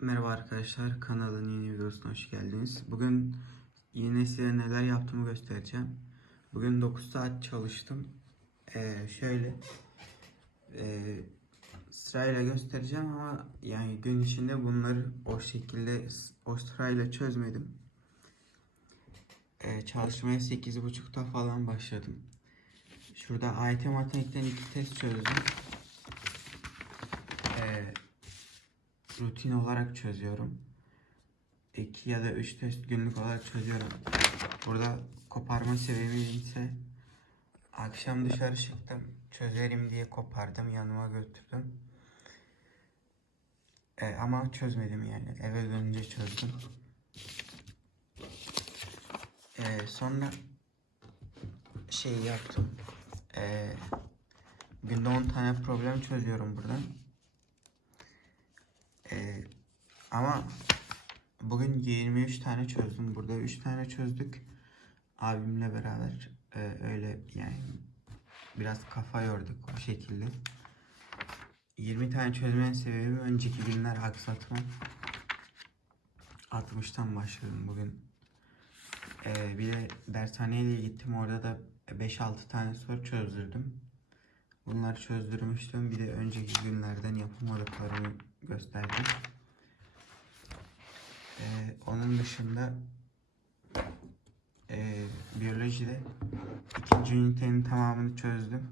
Merhaba arkadaşlar, kanalın yeni videosuna hoş geldiniz. Bugün yine size neler yaptığımı göstereceğim. Bugün 9 saat çalıştım. Ee, şöyle e, sırayla göstereceğim ama yani gün içinde bunları o şekilde o sırayla çözmedim. Ee, çalışmaya 8.30'da falan başladım. Şurada AYT matematikten iki test çözdüm. Ee, rutin olarak çözüyorum. 2 ya da 3 test günlük olarak çözüyorum. Burada koparma sebebim ise akşam dışarı çıktım. Çözerim diye kopardım. Yanıma götürdüm. Ee, ama çözmedim yani. Eve dönünce çözdüm. Ee, sonra şey yaptım. Ee, günde 10 tane problem çözüyorum buradan. Ee, ama bugün 23 tane çözdüm. Burada 3 tane çözdük. Abimle beraber Ee, öyle yani biraz kafa yorduk o şekilde. 20 tane çözmenin sebebi önceki günler aksatma. 60'tan başladım bugün. Ee, bir de dershaneye de gittim. Orada da 5-6 tane soru çözdürdüm. Bunları çözdürmüştüm. Bir de önceki günlerden yapamadıklarımı gösterdim. Onun dışında e, biyolojide ikinci ünitenin tamamını çözdüm.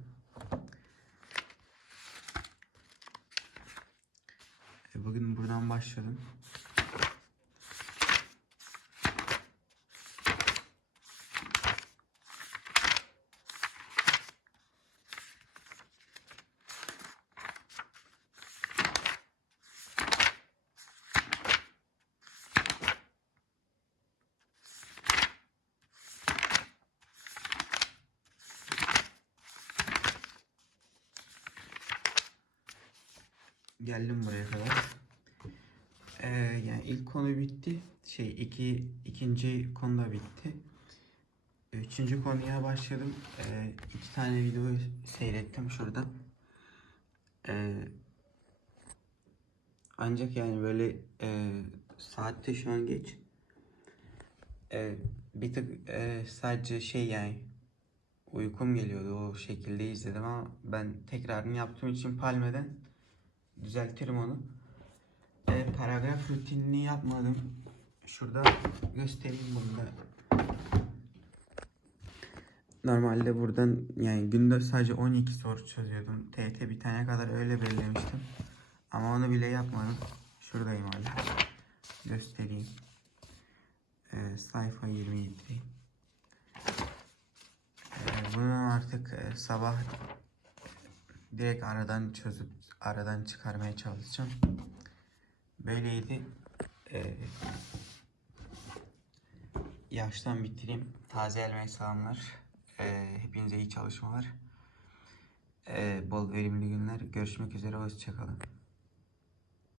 E, bugün buradan başladım. Geldim buraya kadar. Ee, yani ilk konu bitti. Şey iki ikinci konu da bitti. Üçüncü konuya başladım. Ee, iki tane video seyrettim şurada. Ee, ancak yani böyle e, saatte şu an geç. Ee, bir tık e, sadece şey yani uykum geliyordu o şekilde izledim ama ben tekrarını yaptığım için Palme'den düzeltirim onu. E, paragraf rutinini yapmadım. Şurada göstereyim bunu da. Normalde buradan yani günde sadece 12 soru çözüyordum. TET bitene kadar öyle belirlemiştim. Ama onu bile yapmadım. Şuradayım hala. Göstereyim. E, sayfa 27. E, bunu artık e, sabah direkt aradan çözüp aradan çıkarmaya çalışacağım. Böyleydi. Ee, yaştan bitireyim. Taze elmeye selamlar. Ee, hepinize iyi çalışmalar. Ee, bol verimli günler. Görüşmek üzere. Hoşçakalın.